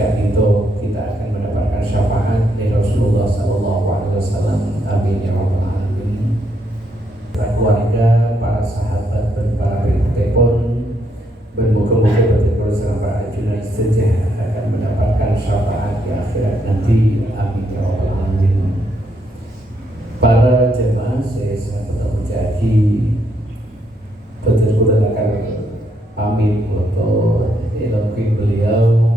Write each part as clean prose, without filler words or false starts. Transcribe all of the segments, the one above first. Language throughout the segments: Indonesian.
kak itu kita akan mendapatkan syafaat dari Rasulullah SAW. Amin ya rabbal alamin. Para keluarga, para sahabat dan para pengikut bermoga-moga betul-betul serta para junais saja akan mendapatkan syafaat di akhirat nanti. Amin ya rabbal alamin. Para jemaah, saya sangat berterima kasih betul-betul akan pamit untuk elokasi beliau.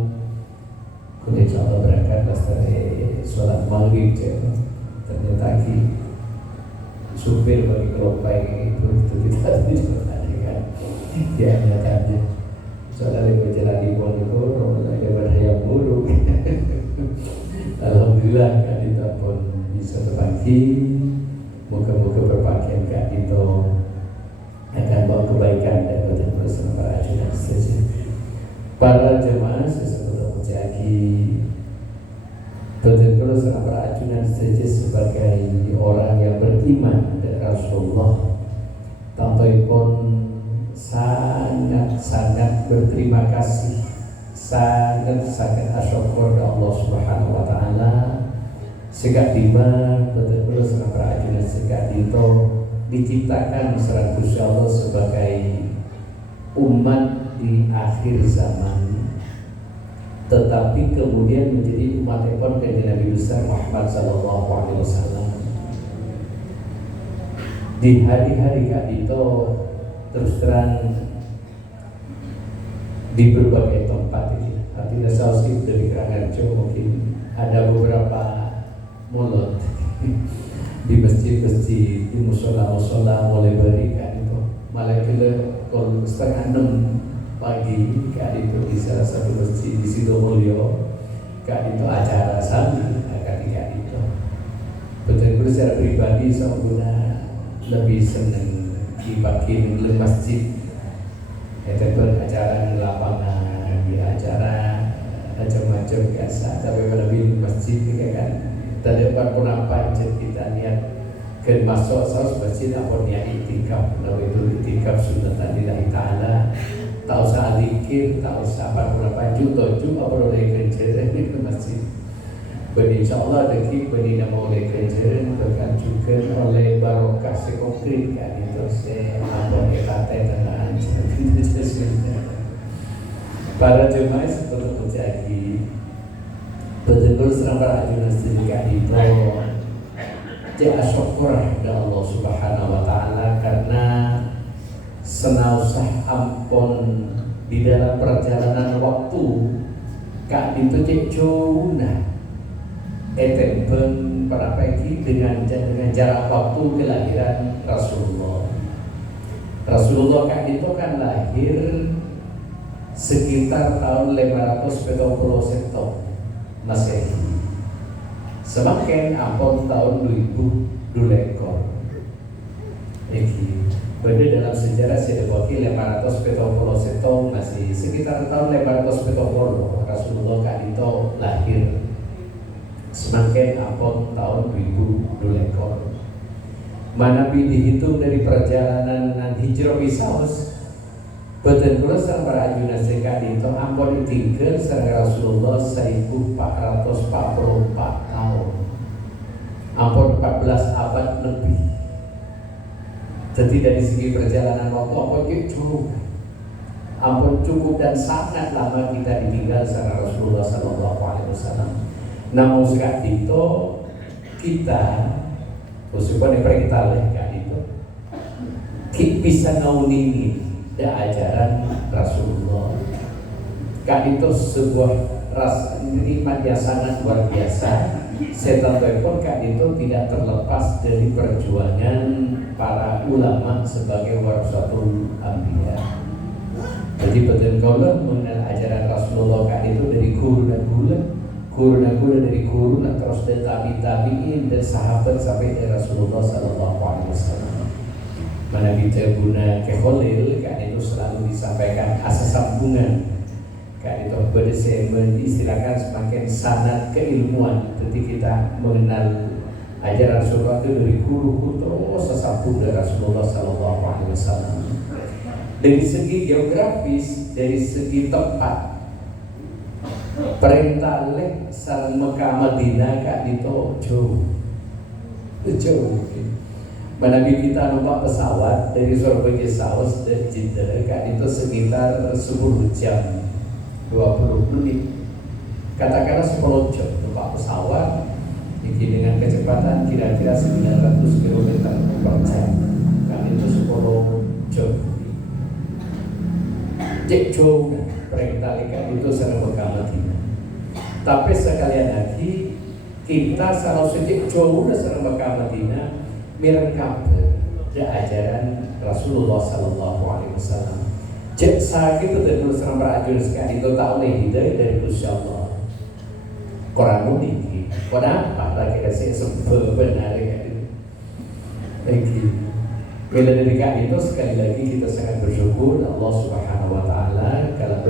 Insya Allah berangkat dari sholat maghrib. Ternyata supir bagi kelompok itu tidak diperhatikan. Dia nyatanya soalnya lagi berjalan di Ponorogo, ada berhayam mulu. Alhamdulillah Kak Dito pun bisa berbagi. Moga-moga berpakaian Kak Dito akan bawa kebaikan dan betul-betul bersama para ajudan saja. Para jemaah sesuatu menjadi betul-betul bersama para ajudan saja sebagai orang yang beriman dan Rasulullah. Tanpa sangat berterima kasih, sangat asyukur kepada Allah Subhanahu Wa Taala. Sejak dimana betul-betul sama para ajudan sejak itu diciptakan secara Gusti Allah sebagai umat di akhir zaman, tetapi kemudian menjadi umat ekor dari Nabi besar Muhammad Sallallahu Alaihi Wasallam. Di hari-hari Kak Dito terus terang di berbagai tempat ini. Artinya sausip dari Keranganco mungkin ada beberapa mulut di masjid-masjid, di musola-musola mulai berikan itu. Malah kita kalau 5:30 pagi Kak Dito di salah satu masjid di Sidomulyo, Kak Dito acara sambil Kak Dito. Betul-betul secara pribadi saya guna lebih senang dipakai di masjid. Itu pun acara di lapangan, di acara macam-macam biasa. Tapi lebih di masjid kan. Tadi pun apa kita lihat ke masuk saus masjid apa niat itikaf, lalu itu itikaf sunatan lillahi ta'ala. Tak usah zikir, tak usah apa juta apa boleh kerja ke masjid. Insya-Allah deki bani nama oleh kerja bahkan juga oleh barokah konkret kan itu saya apa kita tenang para jemaah seperti menjadi betul-betul serang para ajudan sedikit itu dia syukur kepada Allah Subhanahu Wa Taala karena senausah ampun di dalam perjalanan waktu Kak itu cek jauh etempen para pagi dengan jarak waktu kelahiran Rasulullah. Rasulullah Kak itu kan lahir sekitar tahun 570 Masehi. Semakin ampun tahun 2000 Iki beda dalam sejarah sedewaki 570 masih sekitar tahun 570 Rasulullah Kak itu lahir. Semakin ampun tahun 2000 mana dihitung dari perjalanan hijrah Isaus betul-betul sang para ajudan sekali itu ampun tinggal sang Rasulullah 1444 tahun, ampun 14 abad lebih. Jadi dari segi perjalanan waktu ampun cukup dan sangat lama kita ditinggal sang Rasulullah Sallallahu Alaihi Wasallam. Namun sekarang itu kita khususnya kita lihat itu kita bisa ngauningin ajaran Rasulullah. Kak itu sebuah rasa nikmat yang sangat luar biasa. Setan pun Kak itu tidak terlepas dari perjuangan para ulama sebagai warasatul anbiya. Jadi betul-betul mengenal ajaran Rasulullah Kak itu dari guru dan guru dari guru terus dari tabi'in dan sahabat sampai dari Rasulullah Sallallahu Alaihi Wasallam. Mana kita guna keholil kan itu selalu disampaikan asas sambungan kan itu berdasarkan istilahkan semakin sanad keilmuan. Jadi kita mengenal ajaran Rasulullah itu dari guru terus sesambung dari Rasulullah Sallallahu Alaihi Wasallam. Dari segi geografis, dari segi tempat perintah lek sareng Mekah Madinah kak dito jauh. Nabi kita numpak pesawat dari Surabaya Saus dan Jeddah kak itu sekitar 10 jam 20 menit, katakanlah 10 jam numpak pesawat ini dengan kecepatan kira-kira 900 km per jam kan itu 10 jam cek jauh perintah kak itu sareng Mekah Madinah. Tapi sekalian lagi kita selalu sejak jauh sareng Mekah Madinah mireng kabeh ajaran Rasulullah sallallahu alaihi wasallam. Cek sakit betul sareng rajul sekali itu tahu nih hidayah dari Gusti Allah. Koran ini, koran apa lagi kasih sebenar kayak itu. Bila dari itu sekali lagi kita sangat bersyukur Allah Subhanahu Wa Taala kalau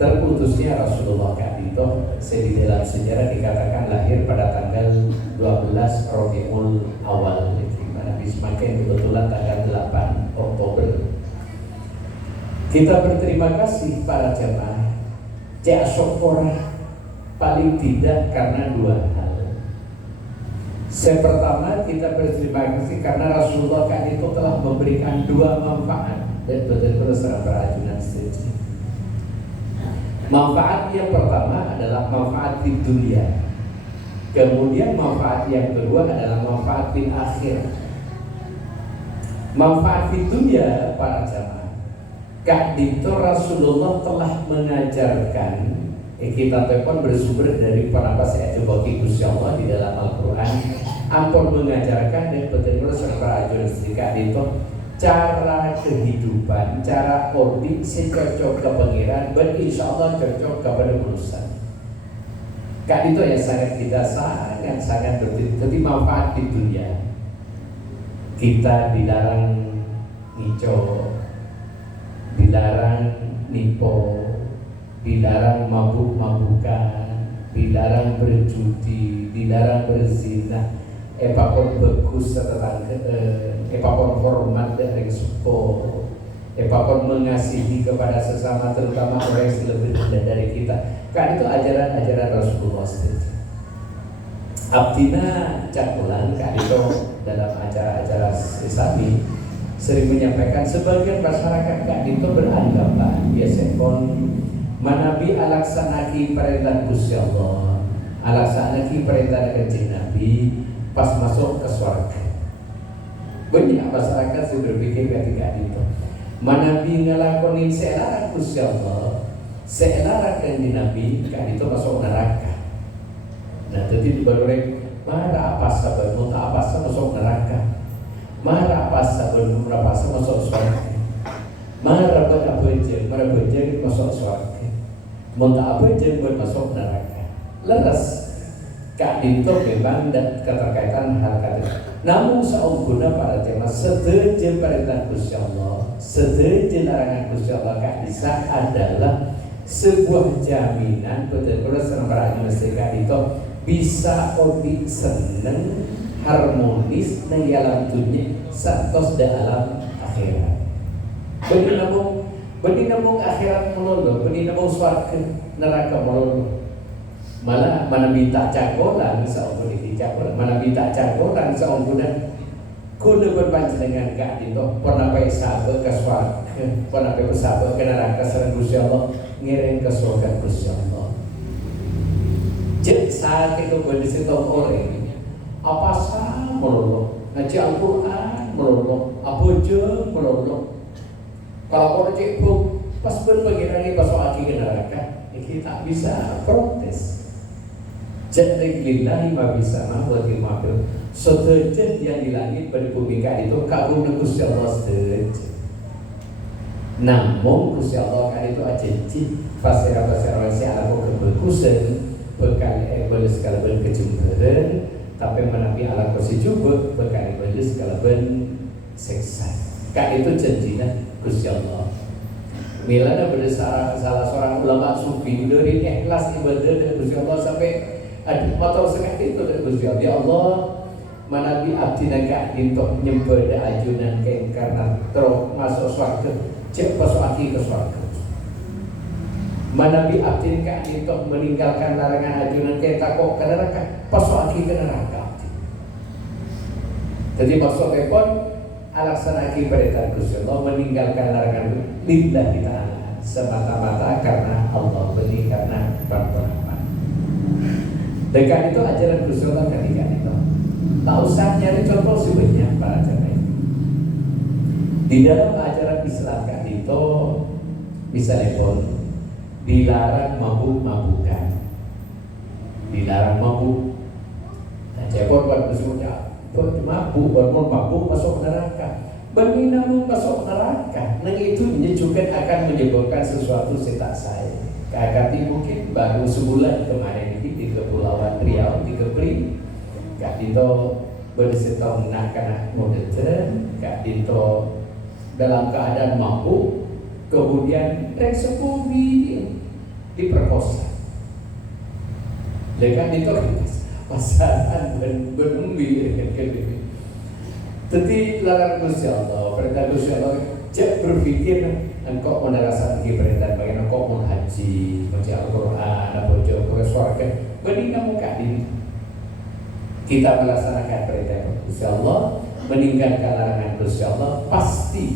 terputusnya Rasulullah itu di dalam sejarah dikatakan lahir pada tanggal 12 Rabiul Awal. Semakin kebetulan tanggal 8 Oktober. Kita berterima kasih para jemaah cek syukur paling tidak karena dua hal. Yang pertama kita berterima kasih karena Rasulullah kan itu telah memberikan dua manfaat dan betul-betul secara berajunan setuju. Manfaat yang pertama adalah manfaat di dunia. Kemudian manfaat yang kedua adalah manfaat di akhirat. Manfaat di dunia para jamaah kak dito Rasulullah telah mengajarkan kita telepon bersumber dari penafas ayat bagi Gusti Allah di dalam Al-Quran ampun mengajarkan dan betul-betul serta ajur kak dito cara kehidupan, cara odik secocok ke pengiran dan insya Allah cocok kepada manusia. Kak dito yang sangat kita sangat berarti manfaat di dunia. Kita dilarang ngico, dilarang nipo, dilarang mabuk-mabukan, dilarang berjudi, dilarang berzina, epapon bagus epapon hormat dari supo, epapon mengasihi kepada sesama terutama orang yang lebih rendah dari kita. Kan itu ajaran-ajaran Rasulullah sendiri. Abdina Cakulan kan itu dalam acara-acara Islami sering menyampaikan sebagian masyarakat kan itu beranggapan ya sepon manabi alaksanaki perintah Gusti Allah, alaksanaki perintah kanjeng Nabi pas masuk ke surga. Banyak masyarakat yang berpikir ketika itu manabi ngelakonin selarang Gusti Allah, selarang kanjeng Nabi kan itu masuk neraka. Nah, jadi baru marah apa sahabat, tak apa sahabat masuk neraka, marah apa sahabat, berapa sahabat masuk surga, marah berapa masuk surga, tak apa buat masuk neraka. Leres, kak itu memang dan keterkaitan hal kata. Namun seungguna para jemaah setuju perintah Gusti Allah, setuju larangan Gusti Allah kak bisa adalah sebuah jaminan betul-betul seremparanya mesti kak itu bisa obi seneng harmonis di alam dunia santos di alam akhirat. Beni namung akhirat melulu, beni namung swarga neraka melulu. Malah mana minta cakolan seorang ini cakolan, mana minta cakolan seorang kudu berpanjenengan kak itu pernah sahabat ke swarga, pernah sahabat ke neraka sareng Gusti Allah ngiring ke surga Gusti Allah. Jadi saat itu berisitu orang apa sah melulu ngaji Al-Quran melulu apa je melulu kalau orang cekuk pas berbagian pas lagi ke neraka kita bisa protes. Jadi lillahi ma bisa buat ilmu setuju yang di langit pada bumi itu kagum Gusti Allah setuju. Namun Gusti Allah kan itu aja pasir-pasir si alam kebagusan berkali boleh segala ben kejumperan tapi menapi ala kursi juga berkali boleh segala ben seksa. Kak itu janjinya Gusti Allah. Milana berdasar salah seorang ulama sufi dari ikhlas ibadah dari Gusti Allah sampai ada motor sekali itu dari Gusti Allah. Ya Allah, menapi abdi naga untuk nyembah ajunan ke karena terus masuk surga, cek masuk ke surga. Manabi abdin ka itu meninggalkan larangan ajunan kita kok ke neraka, pasoaki ke neraka. Jadi maksudnya pun alasanaki perintah Gusti Allah meninggalkan larangan lillahi ta'ala semata-mata karena Allah, beli karena pertolongan. Dekat itu ajaran Gusti Allah ketika itu. Tak usah nyari contoh sebenarnya para jamaah. Di dalam ajaran Islam kan itu misalnya pun dilarang mabuk-mabukan, dilarang mabuk. Nah, cepot buat bersuara, buat mabuk, buat mabuk masuk neraka. Bagi namun masuk neraka, nah itu juga akan menyebabkan sesuatu setak saya. Kakak mungkin baru sebulan kemarin ini di Kepulauan Riau di Kepri, Kak Dito bersetong nak kena modern, Kak Dito dalam keadaan mabuk, kemudian reksepumi diperkosa. Lekan itu pasangan berumbi dengan kedua. Jadi larang Gusti Allah, perintah Gusti Allah, jangan berpikir engkau menerasakan perintah bagaimana engkau mau haji, baca Al-Quran, atau jauh ke surga. Beri kamu kadin. Kita melaksanakan perintah Gusti Allah, meninggalkan larangan Gusti Allah, pasti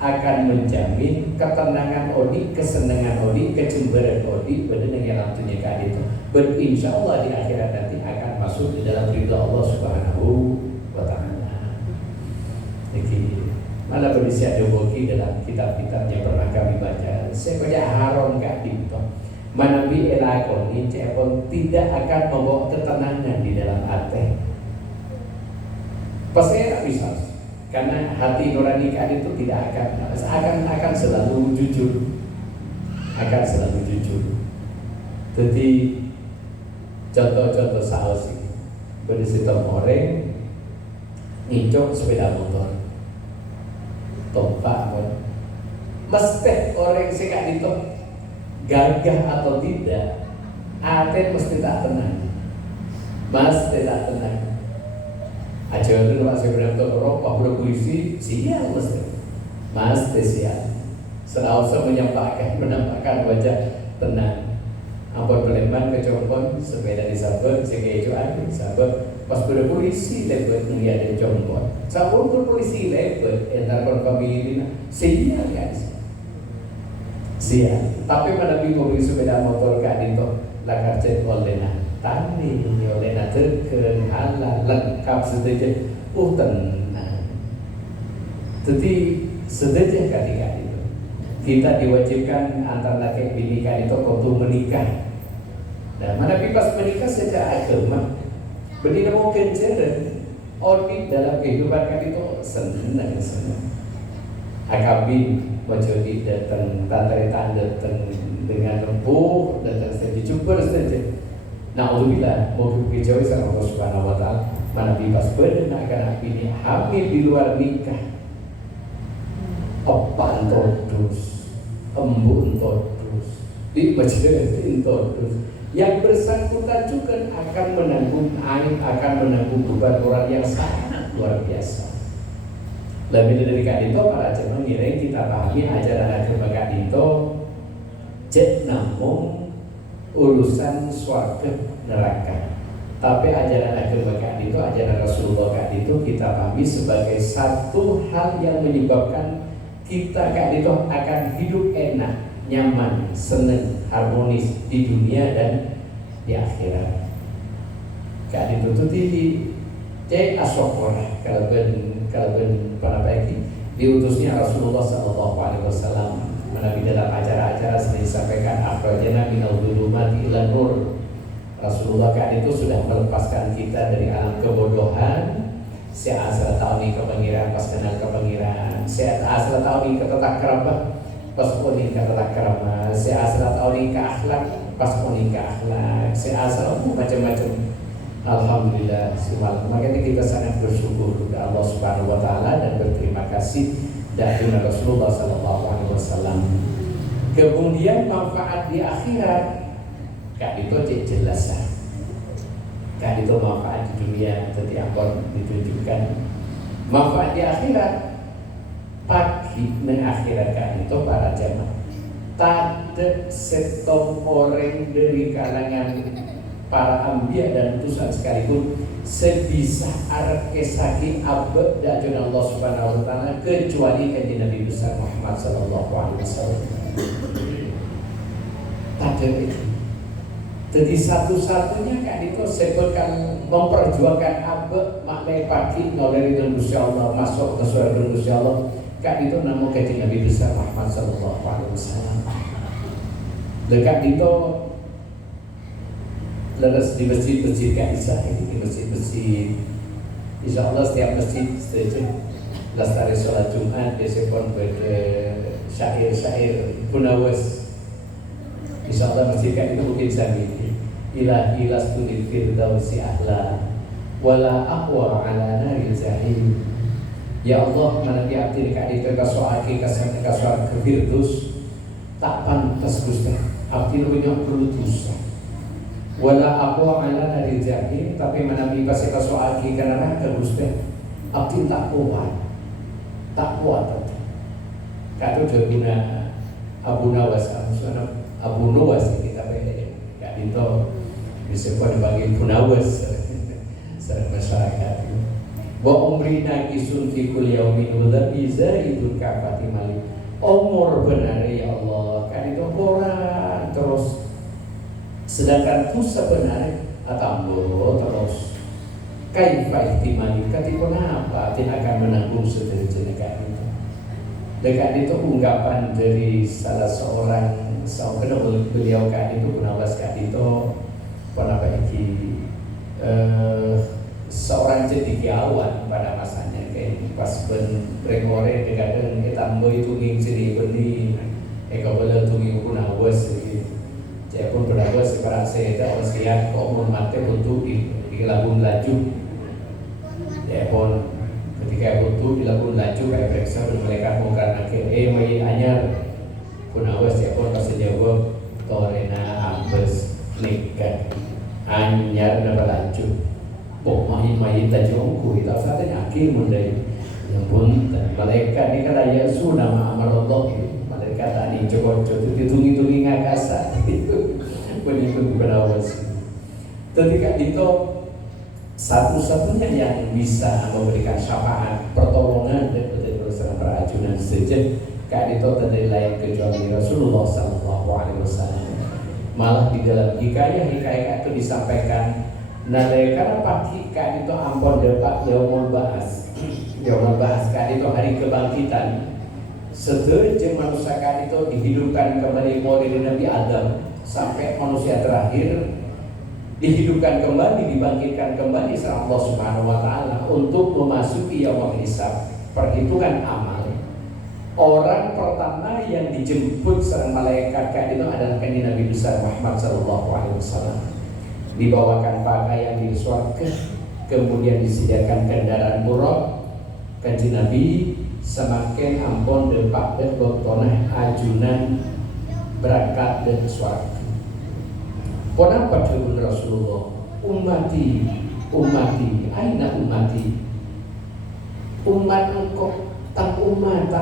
akan menjamin ketenangan odi, kesenangan odi, kecemburuan odi, benar yang namanya kadin itu. Insya Allah di akhirat nanti akan masuk di dalam ridha Allah Subhanahu wa Ta'ala. Jadi mana berisi ada buki dalam kitab-kitab yang pernah kami baca. Saya baca haram gak itu. Mana bi elakoni cepon tidak akan membawa ketenangan di dalam hati. Pasti bisa, karena hati nurani itu tidak akan selalu jujur, akan selalu jujur. Jadi contoh-contoh saus ini berisi orang ngicok sepeda motor. Tompak pun mesti orang sekat itu gagah atau tidak, hati mesti tak tenang, mesti tak tenang. Aja dulu masih berantau rokok berpuisi sial mesti sial. Seharusnya menampakkan wajah tenang. Ampun Palembang kecompon sepeda disabot sehingga itu ada sabot. Pas berpolisi lebat melihat ada jombon. Sabun berpolisi lebat entar konfamilina sial guys. Sial. Tapi pada bingung sepeda motor kadin to lakar cek olehna tani ini olehna terken halal lengkap sedeja. Tenang. Jadi sedeja ketika itu kita diwajibkan antara laki bini kan itu untuk menikah. Nah, mana pas menikah secara agama berdiri mau kenceran odi dalam kehidupan kan itu senang. Akabin wajodi datang tanda datang dengan lembut datang saja cukup saja. Nah, alhamdulillah mau kejauh sama Allah Subhanahu Wa Taala mana bebas benar akan ini hamil di luar nikah. Apa todus, embun todus, di masjid todus. Yang bersangkutan juga akan menanggung aib, akan menanggung beban moral yang sangat luar biasa. Lebih dari kadito para jemaah ngiring kita pahami ajaran agama kadito cek namung urusan swarga neraka. Tapi ajaran agama kadito, ajaran Rasulullah kadito kita pahami sebagai satu hal yang menyebabkan kita kadito akan hidup enak, nyaman, senang, harmonis di dunia dan di akhirat. Kak ditututi cek asokora kalau ben para baiki diutusnya Rasulullah Sallallahu Alaihi Wasallam menabi dalam acara-acara sering disampaikan akhrajana minal dhulumati ila nur. Rasulullah Kak itu sudah melepaskan kita dari alam kebodohan. Saya asal tahu nih kepengiran pas kenal kepengiran. Saya asal tahu nih ketetak kerabat pas kuning kata kerama, saya asal tahu ke akhlak, pas kuning ke akhlak, saya asal macam-macam. Alhamdulillah, makanya kita sangat bersyukur kepada Allah Subhanahu Wa Taala dan berterima kasih dari Rasulullah Sallallahu Alaihi Wasallam. Kemudian manfaat di akhirat, kak itu jelas lah. Kak itu manfaat di dunia, jadi akan ditunjukkan manfaat di akhirat. Pagi dan akhirat kan itu para jamaah tak setong orang dari kalangan para anbiya dan utusan sekalipun sebisa arep kesaki abad dari Allah Subhanahu wa taala kecuali kanjeng Nabi besar Muhammad sallallahu alaihi wasallam. Tak itu. Jadi satu-satunya kan itu sebutkan memperjuangkan abad maknai pagi oleh Gusti Allah masuk ke surga Gusti Allah. Kan itu nama kanjeng Nabi besar Muhammad sallallahu alaihi wasallam. Dekat itu leres di masjid-masjid Ka'isah ini, di masjid-masjid insya Allah setiap masjid setuju lestari sholat Jumat biasanya pun syair-syair punawas insya Allah masjid kan itu mungkin sami ilahi lastudil firdausi ahla wala aqwa ala naril zahim ya Allah mana diarti dekat itu kasuaki kasuar ke firdaus tak pantas Gusti arti lebihnya perlu dosa wala aku ala dari jahim tapi menabi pasti kasuaki karena neraka Gusti arti tak kuat kata jabuna Abu Nawas Abu Nawas kita beda gak itu disebut dibagi Abu Nawas secara masyarakat wa umrina kisun fi kulli yaumin wa biza idul kafati malik umur benar ya Allah kan itu orang terus sedangkan itu sebenarnya atambo terus kaifa ihtimali ketika apa tidak akan menanggung seterusnya kayak itu dekat itu ungkapan dari salah seorang beliau kan itu penawas kan itu seorang cendekiawan pada masanya kayak pas berengore dengan ketambo itu nging beli boleh tungi penawas saya pun berdakwah sekarang saya tak siap kok mati untuk di lagun laju. Ya pun ketika untuk di lagun laju kayak periksa mereka mau karena mai anyar pun awas ya pun pas jawab torena ambes nikah anyar dapat laju. Pok mai tajungku itu saatnya akhir mundai yang pun malaikat ini kan ya sunnah amarullah malaikat tadi coba ditungi ngakasa penipu penawas. Ketika itu satu-satunya yang bisa memberikan syafaat pertolongan dan bersama perajunan sejak kayak itu tadi lain kecuali Rasulullah Sallallahu Alaihi Wasallam. Malah di dalam hikayah itu disampaikan karena pagi kayak itu ampun dapat yaumul ba'as kayak itu hari kebangkitan. Sederhana manusia kan itu dihidupkan kembali mulai Nabi Adam sampai manusia terakhir dihidupkan kembali, dibangkitkan kembali sama Allah Subhanahu wa taala untuk memasuki yaumul hisab, perhitungan amal. Orang pertama yang dijemput sama malaikat kan itu adalah kanjeng Nabi besar Muhammad sallallahu alaihi wasallam. Dibawakan pakaian di surga, kemudian disediakan kendaraan murah. Kanjeng Nabi semakin ampun depak dan boktonah ajunan berangkat dan suarga. Kenapa jawab Rasulullah? Ummati, aina ummati? Umat engkau tak umat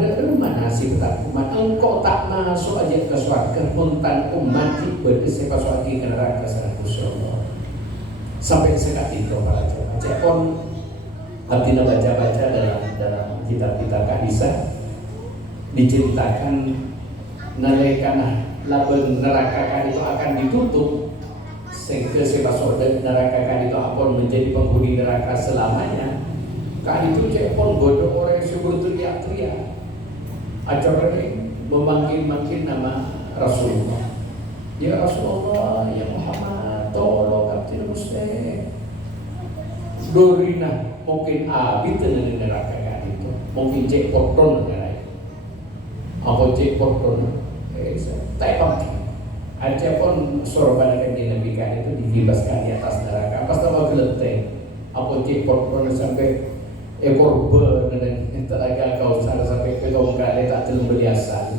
dari mana sih tak umat engkau tak masuk aja ke suarga puntan ummati berarti saya masuk lagi ke neraka sana Rasulullah. Sampai sekat itu para jemaah. Cepon artinya baca-baca dalam kitab-kitab Ka'isah diceritakan nalekana labun neraka kan itu akan ditutup sehingga sebab neraka kan itu akan menjadi penghuni neraka selamanya. Kan itu cepon bodoh orang yang berteriak-teriak acaranya memanggil nama Rasulullah. Ya Rasulullah, ya Muhammad, tolong kapten Mustafa. Dorina mungkin abis dengan neraka kan itu, mungkin cek potron neraka. Apa cek potron? Tepang. Ada pun sorban yang dinamikan itu dibebaskan di atas neraka. Pas tahu geleteng, apa cek potron sampai ekor ber dan telaga kau sana sampai ke kau kali tak terlalu biasa.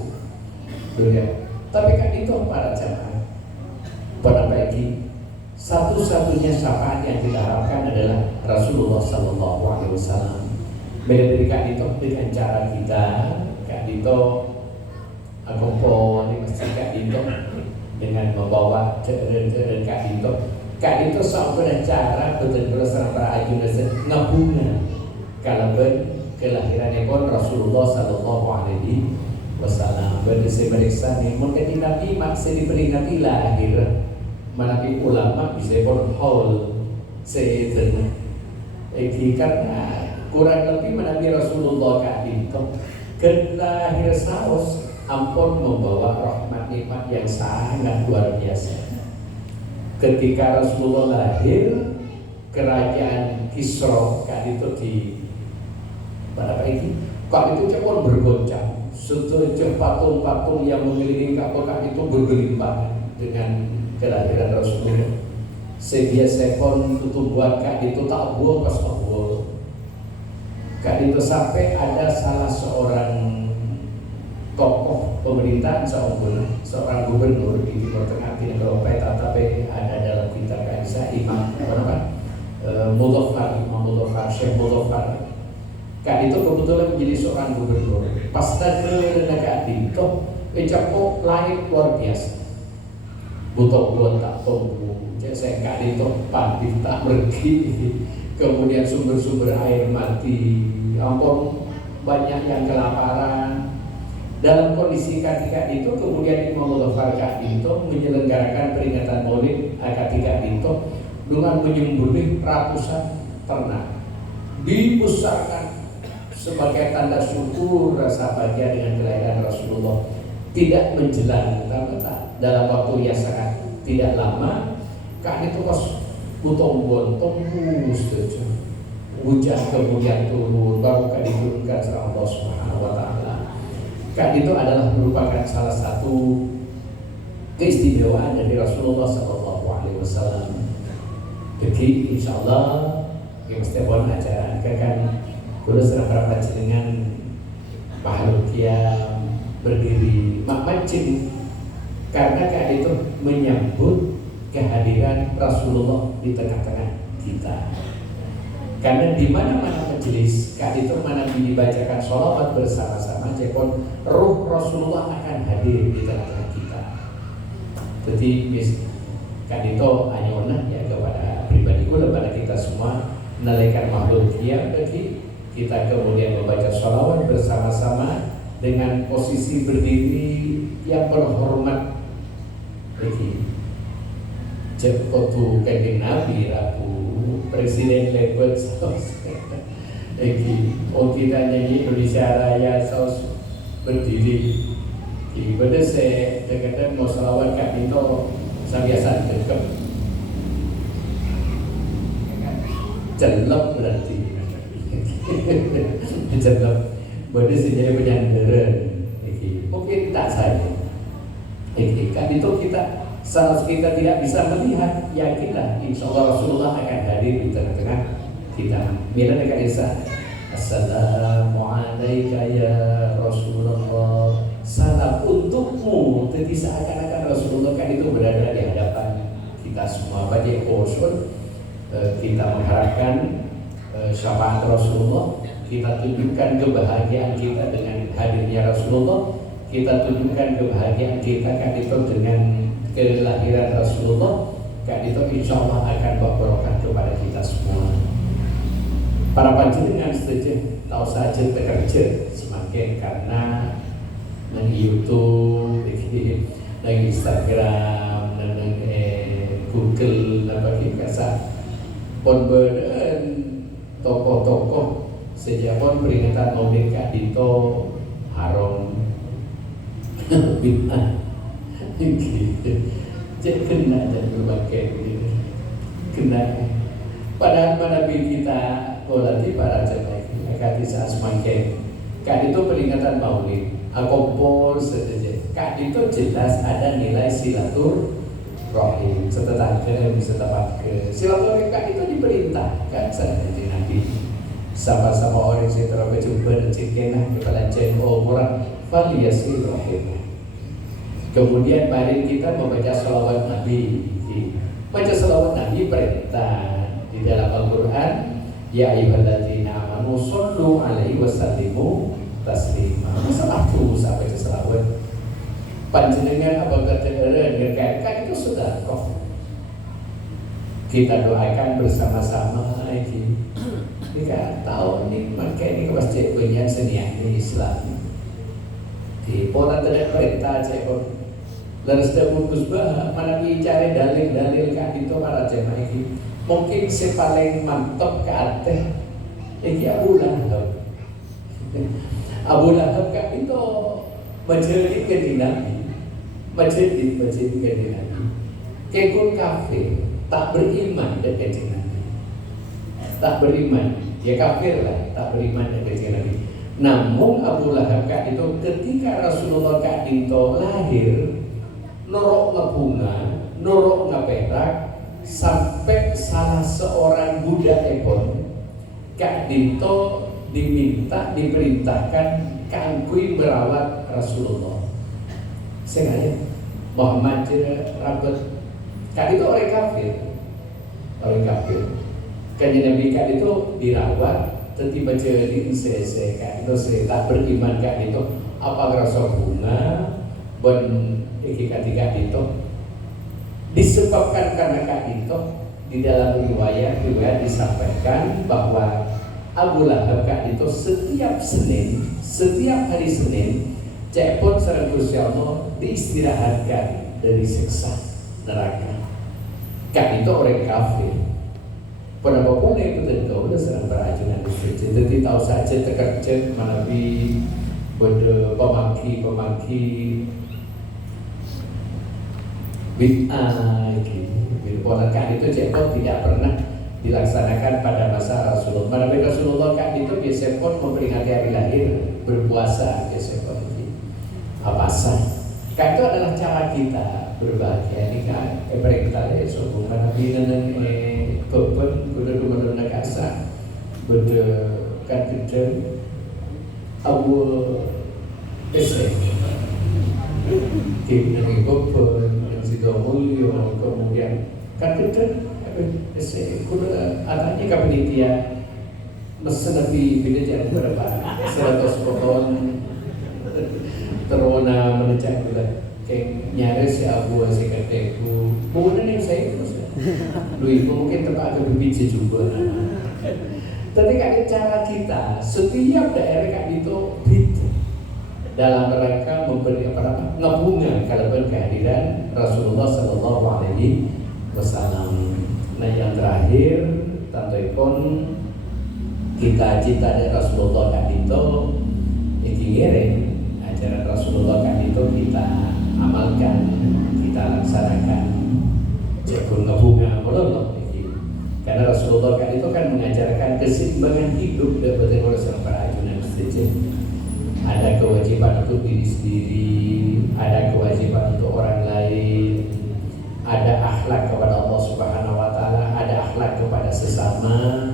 Dunia. Tapi kan itu para jamaah. Pada pagi satu-satunya syafaat yang kita harapkan adalah Rasulullah Sallallahu Alaihi Wasallam. Beda dari kan itu dengan cara kita kan itu Akompo di Masjid Kak Dito dengan membawa ceren-ceren Kak Dito. Kak Dito sampai cara betul-betul serta ajun ngabungan kalau kelahirannya pun Rasulullah Sallallahu Alaihi Wasallam berdesak nih mungkin Nabi masih diperingati lahir menapi ulama bisa pun haul seiden karena kurang lebih menapi Rasulullah Kak Dito kelahir saus ampun membawa rahmat nikmat yang sangat luar biasa. Ketika Rasulullah lahir, kerajaan Kisra Kak Dito di pada ini, Kak Dito cepon bergoncang. Setelah patung-patung yang mengelilingi Ka'bah itu bergelimpangan dengan kelahiran Rasulullah. Sedia sepon tutup buat Kak Dito tak buah pas tak buah. Kak Dito sampai ada salah seorang tokoh pemerintahan seorang gubernur di Timur Tengah di negara Peta, tapi ada dalam kitab Kaisa Imam Mudhafar Syekh Mudhafar. Kak Dito kebetulan menjadi seorang gubernur. Pas ke Kak Dito, Ecapo lain luar biasa. Butuh buat tak tunggu. Saya Kak Dito pandit tak pergi. Kemudian sumber-sumber air mati. Ampun banyak yang kelaparan. Dalam kondisi ketika itu kemudian Imam Mudhafar Kak Dito menyelenggarakan peringatan Maulid ketika Dito dengan menyembelih ratusan ternak. Dibesarkan sebagai tanda syukur rasa bahagia dengan kelahiran Rasulullah. Tidak menjelang dalam waktu yang sangat tidak lama Kak Dito pas butong-botong hujan kemudian turun baru Kak diturunkan sama Allah Subhanahu wa Ta'ala. Kak Dito adalah merupakan salah satu keistimewaan dari Rasulullah Sallallahu Alaihi Wasallam. Jadi insyaallah kita mesti buat acara akan kudu serang rapat dengan Pak Kia berdiri mak mancing karena Kak Dito menyambut kehadiran Rasulullah di tengah-tengah kita. Karena di mana-mana majelis Kak Dito mana dibacakan sholawat bersama-sama, jepon ruh Rasulullah akan hadir di tengah-tengah kita. Jadi Kak Dito anyona ya kepada pribadiku kepada kita semua nalaikan makhluk dia bagi kita kemudian membaca sholawat bersama-sama dengan posisi berdiri yang berhormat bagi Jepotu Kanjeng Nabi Rabu Presiden Lebet Saus kita nyanyi Indonesia Raya Saus berdiri di bedese dekat mau sholawat Kak Dito sabiasa dekat jelek berarti jelek berarti jadi penyandaran mungkin tak saya Kan itu kita saat kita tidak bisa melihat, yakinlah insya Allah Rasulullah akan hadir di tengah-tengah kita. Mila dekat Isa, Assalamualaikum ya Rasulullah. Salam untukmu. Jadi seakan-akan Rasulullah kan itu berada di hadapan kita semua. Bagi usul kita mengharapkan syafaat Rasulullah. Kita tunjukkan kebahagiaan kita dengan hadirnya Rasulullah. Kita tunjukkan kebahagiaan kita kan itu dengan kelahiran Rasulullah. Kan itu insya Allah akan bawa berkah kepada kita semua. Para panjenengan setuju, tahu saja bekerja semakin karena nang YouTube, nang Instagram, nang Google, apa kita pun beren tokoh-tokoh sejak pun peringatan Maulid Kak Dito haram bid'ah jadi kena dan berbagai kena padahal Nabi kita berarti para jemaah kati saat semakin Kak itu peringatan Maulid akompol sejajar Kak itu jelas ada nilai silaturahim setelah ke silaturahim Kak itu diperintahkan saja Nabi sama-sama orang yang telah berjumpa dan cikena kepada jemaah orang faliyasirahim. Kemudian mari kita membaca salawat Nabi. Baca salawat Nabi perintah di dalam Al-Quran. Ya ayyuhalladzina amanu shollu alaihi wasallimu taslima. Masa waktu sampai salawat panjenengan apa keterangan kan itu sudah kok. Kita doakan bersama-sama ini. Ini kan tahu nih makanya ini pasti punya seni Islam. Di pola tidak perintah cekor. Lalu sudah bungkus bah mana bicara dalil-dalil kan itu para jemaah ini. Mungkin si paling mantap ke atas ini Abu Lahab. Abu Lahab kan itu majlis ke Nabi, majlis ke Nabi. Kekun kafir, tak beriman dengan Nabi, tak beriman, ya kafir lah, tak beriman dengan Nabi. Namun Abu Lahab kan itu ketika Rasulullah kan itu lahir, norok ngebunga, norok ngeperak, sampai salah seorang budak Ebon Kak Dinto diperintahkan kangkui merawat Rasulullah. Sengaja Muhammad Rabat Kak itu orang kafir. Kan Nabi Kak itu dirawat, tiba jadi sese Kak itu saya tak beriman Kak itu apa rasa bunga ben ketika itu disebabkan karena Kak itu di dalam riwayat disampaikan bahwa Abu Lahab Kak itu setiap hari Senin cepot sareng Gusti Allah diistirahatkan dari siksa neraka. Kak itu orang kafir. Pada pun itu tentu udah serang perajunan Gusti. Jadi tahu saja terkerja manabi pemaki bid'ah gitu. Ponakan itu cepot tidak pernah dilaksanakan pada masa Rasulullah. Pada Rasulullah kan itu biasa pun memperingati hari lahir, berpuasa biasa pun itu. Apa sah? Kan itu adalah cara kita berbahagia. Ini kan kita lihat sombong Nabi dan beban kuda kuda nakasa, kuda kan kita Abu Esek, kita nih beban Mulyo, kemudian kan kita kuda anaknya kapenitia mesen tapi beda jalan berapa 100 pohon terona menecak gula kayak nyaris si Abu si kateku kemudian yang saya terus Lui mungkin tempat agak berbiji juga tapi kan cara kita setiap daerah kan itu beda dalam rangka memberi ngebunga kalau kehadiran Rasulullah Sallallahu Alaihi Wasallam. Nah yang terakhir tantoipun kita cita dari Rasulullah kan itu ikingiring ajaran Rasulullah kan itu kita amalkan, kita laksanakan. Jepun ngebunga melolok karena Rasulullah kan itu kan mengajarkan keseimbangan hidup dari orang perajunan setuju. Ada kewajiban untuk diri sendiri, ada kewajiban untuk orang lain, ada akhlak kepada Allah Subhanahu Wa Taala, ada akhlak kepada sesama.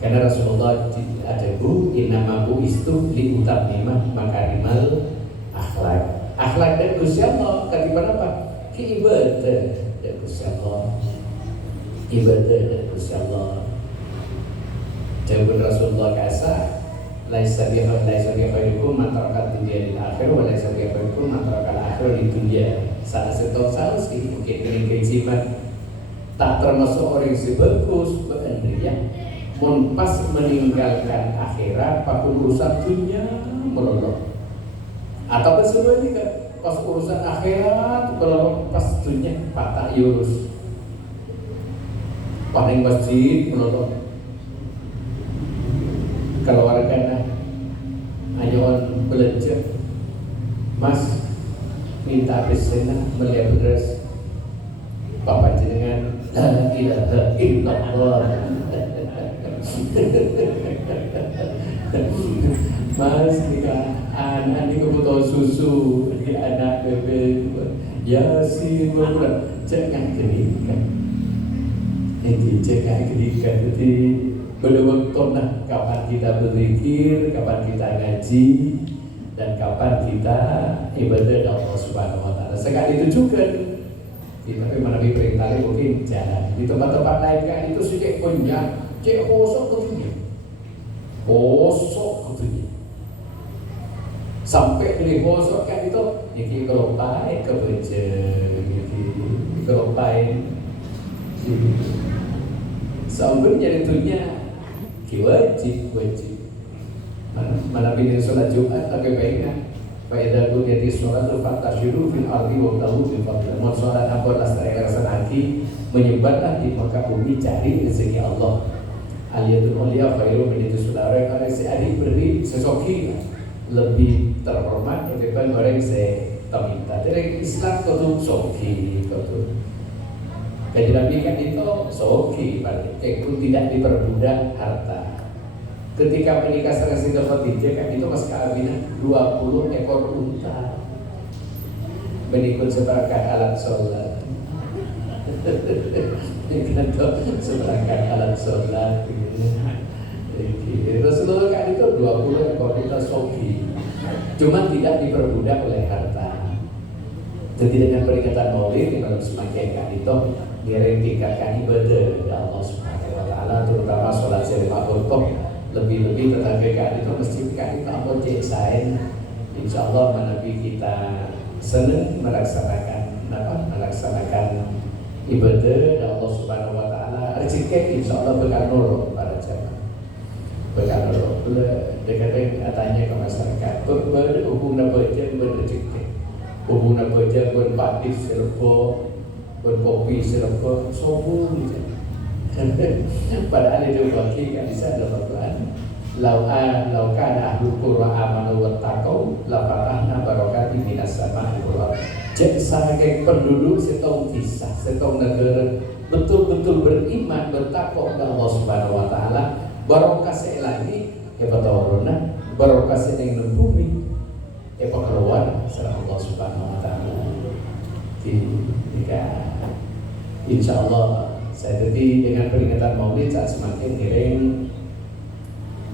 Karena Rasulullah ajabu innama bu'istu liutammima makarimal akhlak. Akhlak dan Gusti Allah ketiban apa? Ibadah dan Gusti Allah. Ibadah dan Gusti Allah. Jawaban Rasulullah kasa laisa bi khairukum man taraka dunya lil akhir wa laisa bi khairukum man taraka al akhir lid dunya. Salah satu sih mungkin dengan kejimat tak termasuk orang yang bagus berendriya mun pas meninggalkan akhirat pakun urusan dunia melolok atau sebenarnya pas urusan akhirat melolok pas dunia patah yurus paling masjid melolok keluarga ayoan belanja mas minta pesanan beli beras bapak jenengan la ilaha illallah mas kita anak ini kebutuhan susu di anak bebek ya si bulan jangan gedikan ini jangan gedikan jadi pada waktu kapan kita berzikir, kapan kita ngaji, dan kapan kita ibadah kepada Allah Subhanahu Wa Taala. Sekali itu juga, tapi mana diperintahkan mungkin jalan di tempat-tempat lain kan itu sudah punya, cek kosong katanya, kosong katanya. sampai beli bosok kan itu iki kelopai kebeje iki kelopai sampai jadi tuhnya wajib mana pilih sholat Jumat tapi baiknya faedah tu jadi sholat tu fatashiru fil ardi wa tahu bil fadl mau sholat apa lestarikan hati menyebarlah di muka bumi cari rezeki Allah aliyatul ulia khairu min itu saudara kalau si adik beri sesoki lebih terhormat daripada orang saya minta dari Islam itu soki itu kaji Nabi kan itu soki itu tidak diperbudak harta ketika menikah dengan Siti Khadijah kan itu mas kawinnya 20 ekor unta berikut seperangkat alat sholat seperangkat alat sholat Rasulullah kan itu 20 ekor unta soki cuma tidak diperbudak oleh harta. Jadi dengan peringatan Maulid kalau semakin kan itu ditingkatkan ibadah kepada Allah Subhanahu Wa Taala, terutama sholat lima waktu. Lebih-lebih tetangga kan itu mesti kan itu apa cek saya. Insya Allah Nabi kita senang melaksanakan ibadah dan Allah Subhanahu Wa Taala rezeki insya Allah bakal nurut para jemaah. Bakal nurut. Dekat katanya ke masyarakat berhubung baca berrezeki hubung baca berpati serpo berkopi serpo sombong padahal itu bagi kan bisa ada Al-Quran laukan ahlul qura amanu wattaqau la fatahna barakatin minas sama'i wal ardh. Jadi sebagai penduduk setong kisah setong negara betul-betul beriman bertakwa kepada Allah Subhanahu Wa Taala barokah selagi kebetulan barokah yang bumi keluar serta Allah Subhanahu Wa Taala jika insya Allah saya jadi dengan peringatan Maulid saat semakin ngiring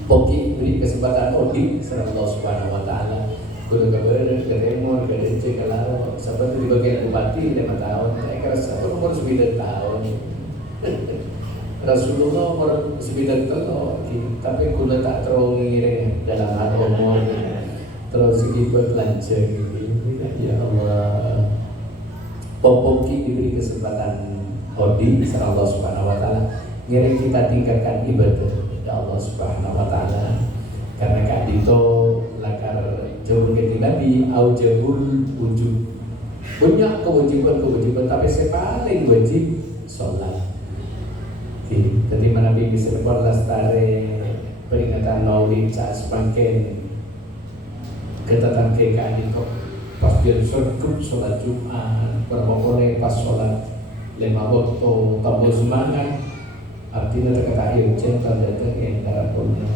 poki beri kesempatan odi serta Allah Subhanahu Wa Taala kudu kabar ke Remor ke Dece ke Laro sampai di bagian bupati 5 tahun saya kira sampai umur 9 tahun Rasulullah umur 9 tahun tapi kudu tak terlalu ngiring dalam hal umur terus ikut lancar ya Allah popoki diberi kesempatan odi serta Allah Subhanahu Wa Taala ngiring kita tingkatkan ibadah ya Allah Subhanahu Wa Taala karena kak dito lakar jauh ke Nabi au jabul wujud banyak kewajiban tapi yang paling wajib sholat. Jadi Nabi bisa berlestari peringatan Maulid saat semakin ketatang kekak dito pas dia sholat Jumat berpokoknya pas sholat 5 waktu tambah semangat artinya terkata hujan tanda yang darah punya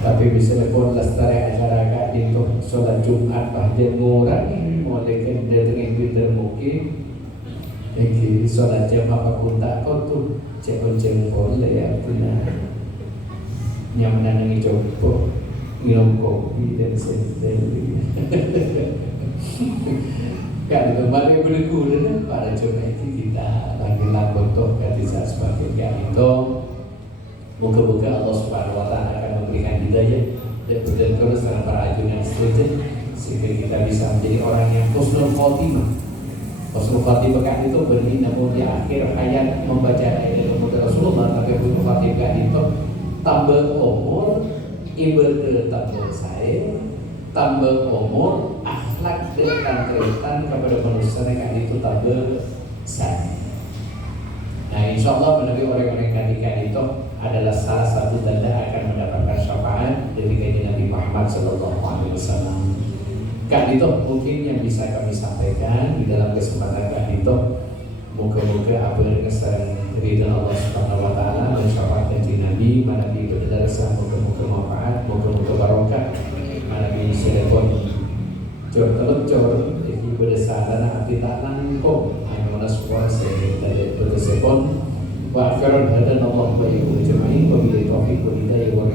tapi bisa lepon lestari acara kak itu sholat Jumat bahkan ngurangi mulai dengan pinter mungkin jadi sholat jam apapun tak kau tuh cek-cek boleh ya punya nyaman dengan coba minum kopi dan sendiri kan kembali berguna para jemaah kita lagi bentuk ketika sebagai itu moga-moga Allah Subhanahu Wa Taala akan memberikan hidayah dan terus dengan para ajunan seterusnya sehingga kita bisa menjadi orang yang husnul khotimah. Husnul khotimah kan itu beri namun di akhir hayat membaca ayat Rasulullah tapi husnul khotimah itu tambah umur ibadah tambah saya tambah umur akhlak dan kaitan kepada manusia yang itu tambah saya. Nah insya Allah menabi orang-orang ketika itu adalah salah satu tanda akan mendapatkan syafaat dari kanjeng Nabi Muhammad SAW. Kan itu mungkin yang bisa kami sampaikan di dalam kesempatan kan itu. Moga-moga apa yang kesan ridha Allah Subhanahu Wa Taala dan syafaat kanjeng Nabi Nabi benar moga-moga manfaat, moga-moga barokah. Nabi telepon cor jadi berdasarkan arti tak nangkong hanya mana semua saya dari bertelepon wa akhiran hadan Allah wa ibu jema'i wa bihi taufiq wa hidayah wa